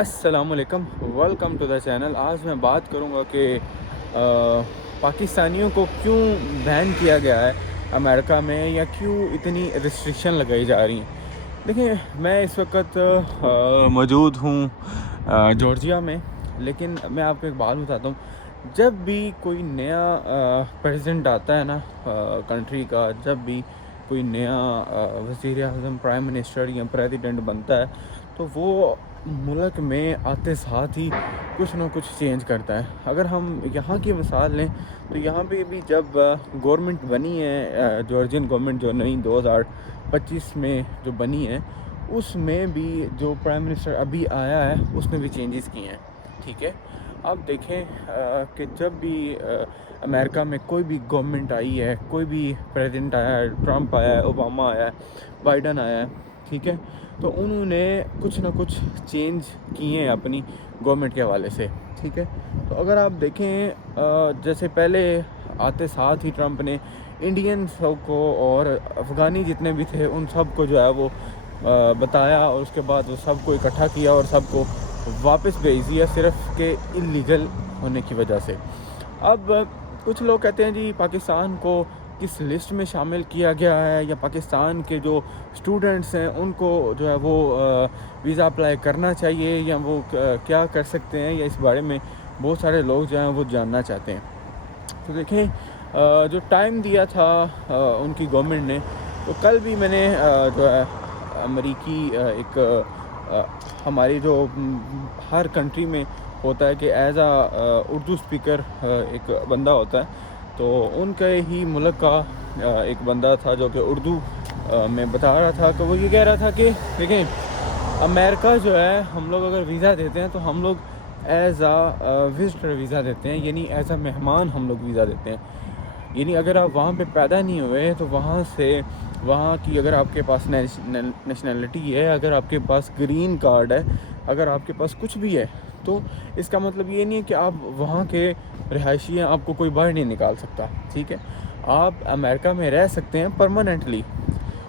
السلام علیکم، welcome to the channel. آج میں بات کروں گا کہ پاکستانیوں کو کیوں بین کیا گیا ہے امریکہ میں، یا کیوں اتنی ریسٹرکشن لگائی جا رہی ہیں۔ دیکھیں، میں اس وقت موجود ہوں جارجیا میں، لیکن میں آپ کو ایک بات بتاتا ہوں۔ جب بھی کوئی نیا پریزیڈنٹ آتا ہے نا کنٹری کا، جب بھی کوئی نیا وزیر اعظم، پرائم منسٹر یا پریزیڈنٹ بنتا ہے، تو وہ ملک میں آتے ساتھ ہی کچھ نہ کچھ چینج کرتا ہے۔ اگر ہم یہاں کی مثال لیں تو یہاں پہ بھی جب گورنمنٹ بنی ہے، جارجین گورنمنٹ جو نئی 2025 میں جو بنی ہے، اس میں بھی جو پرائم منسٹر ابھی آیا ہے اس نے بھی چینجز کیے ہیں، ٹھیک ہے۔ اب دیکھیں کہ جب بھی امریکہ میں کوئی بھی گورنمنٹ آئی ہے، کوئی بھی پریزیڈنٹ آیا ہے، ٹرمپ آیا ہے، اوباما آیا ہے، بائیڈن آیا ہے، ٹھیک ہے، تو انہوں نے کچھ نہ کچھ چینج کیے ہیں اپنی گورنمنٹ کے حوالے سے، ٹھیک ہے۔ تو اگر آپ دیکھیں جیسے پہلے آتے ساتھ ہی ٹرمپ نے انڈین سب کو اور افغانی جتنے بھی تھے ان سب کو جو ہے وہ بتایا، اور اس کے بعد وہ سب کو اکٹھا کیا اور سب کو واپس بھیج دیا، صرف کہ انلیگل ہونے کی وجہ سے۔ اب کچھ لوگ کہتے ہیں جی پاکستان کو کس لسٹ میں شامل کیا گیا ہے، یا پاکستان کے جو اسٹوڈنٹس ہیں ان کو جو ہے وہ ویزا اپلائی کرنا چاہیے، یا وہ کیا کر سکتے ہیں، یا اس بارے میں بہت سارے لوگ جو ہیں وہ جاننا چاہتے ہیں۔ تو دیکھیں، جو ٹائم دیا تھا ان کی گورنمنٹ نے، تو کل بھی میں نے جو ہے امریکی ایک ہماری جو ہر کنٹری میں ہوتا ہے کہ ایز اردو اسپیکر ایک بندہ ہوتا ہے، تو ان کے ہی ملک کا ایک بندہ تھا جو کہ اردو میں بتا رہا تھا کہ وہ یہ کہہ رہا تھا کہ دیکھیں، امریکہ جو ہے ہم لوگ اگر ویزا دیتے ہیں تو ہم لوگ ایز وزٹر ویزا دیتے ہیں، یعنی ایز اے مہمان ہم لوگ ویزا دیتے ہیں۔ یعنی اگر آپ وہاں پہ پیدا نہیں ہوئے تو وہاں سے وہاں کی اگر آپ کے پاس نیشنلٹی ہے، اگر آپ کے پاس گرین کارڈ ہے، اگر آپ کے پاس کچھ بھی ہے، تو اس کا مطلب یہ نہیں ہے کہ آپ وہاں کے رہائشی ہیں، آپ کو کوئی باہر نہیں نکال سکتا، ٹھیک ہے۔ آپ امریکہ میں رہ سکتے ہیں پرماننٹلی،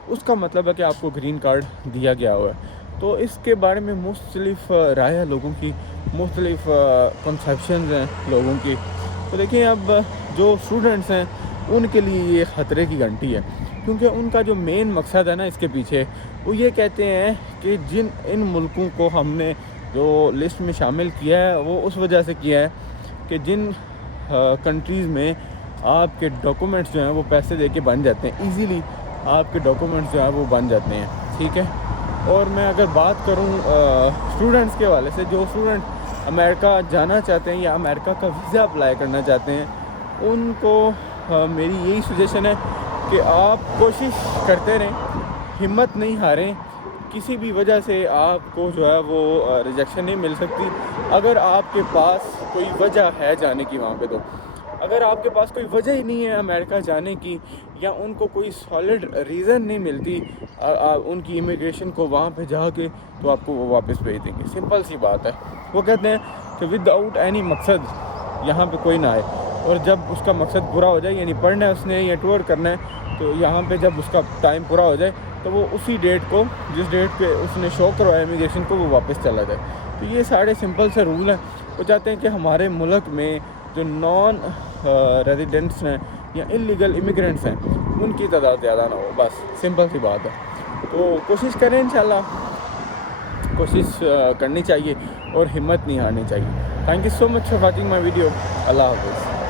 اس کا مطلب ہے کہ آپ کو گرین کارڈ دیا گیا ہوا ہے۔ تو اس کے بارے میں مختلف رائے ہے لوگوں کی، مختلف کنسیپشنز ہیں لوگوں کی۔ تو دیکھیں، اب جو اسٹوڈنٹس ہیں ان کے لیے یہ خطرے کی گھنٹی ہے، کیونکہ ان کا جو مین مقصد ہے نا اس کے پیچھے، وہ یہ کہتے ہیں کہ ان ملکوں کو ہم نے جو لسٹ میں شامل کیا ہے وہ اس وجہ سے کیا ہے کہ جن کنٹریز میں آپ کے ڈاکومنٹس جو ہیں وہ پیسے دے کے بن جاتے ہیں، ایزیلی آپ کے ڈاکومنٹس جو ہیں وہ بن جاتے ہیں، ٹھیک ہے۔ اور میں اگر بات کروں اسٹوڈنٹس کے حوالے سے، جو اسٹوڈنٹ امریکہ جانا چاہتے ہیں یا امریکہ کا ویزا اپلائی کرنا چاہتے ہیں، ان کو میری یہی سجیشن ہے کہ آپ کوشش کرتے رہیں، ہمت نہیں ہاریں۔ کسی بھی وجہ سے آپ کو جو ہے وہ ریجیکشن نہیں مل سکتی اگر آپ کے پاس کوئی وجہ ہے جانے کی وہاں پہ۔ تو اگر آپ کے پاس کوئی وجہ ہی نہیں ہے امریکہ جانے کی، یا ان کو کوئی سالڈ ریزن نہیں ملتی ان کی امیگریشن کو وہاں پہ جا کے، تو آپ کو وہ واپس بھیج دیں گے، سمپل سی بات ہے۔ وہ کہتے ہیں کہ ود آؤٹ اینی مقصد یہاں پہ کوئی نہ آئے، اور جب اس کا مقصد پورا ہو جائے، یعنی پڑھنا ہے اس نے یا ٹور کرنا ہے، تو یہاں پہ جب اس کا ٹائم پورا ہو جائے تو وہ اسی ڈیٹ کو، جس ڈیٹ پہ اس نے شو کروایا امیگریشن کو، وہ واپس چلا جائے۔ تو یہ سارے سمپل سے رول ہیں۔ وہ چاہتے ہیں کہ ہمارے ملک میں جو نان ریزیڈنٹس ہیں یا انلیگل امیگرینٹس ہیں ان کی تعداد زیادہ نہ ہو، بس سمپل سی بات ہے۔ تو کوشش کریں، انشاءاللہ کوشش کرنی چاہیے اور ہمت نہیں ہارنی چاہیے۔ Thank you so much for watching my video. اللہ حافظ۔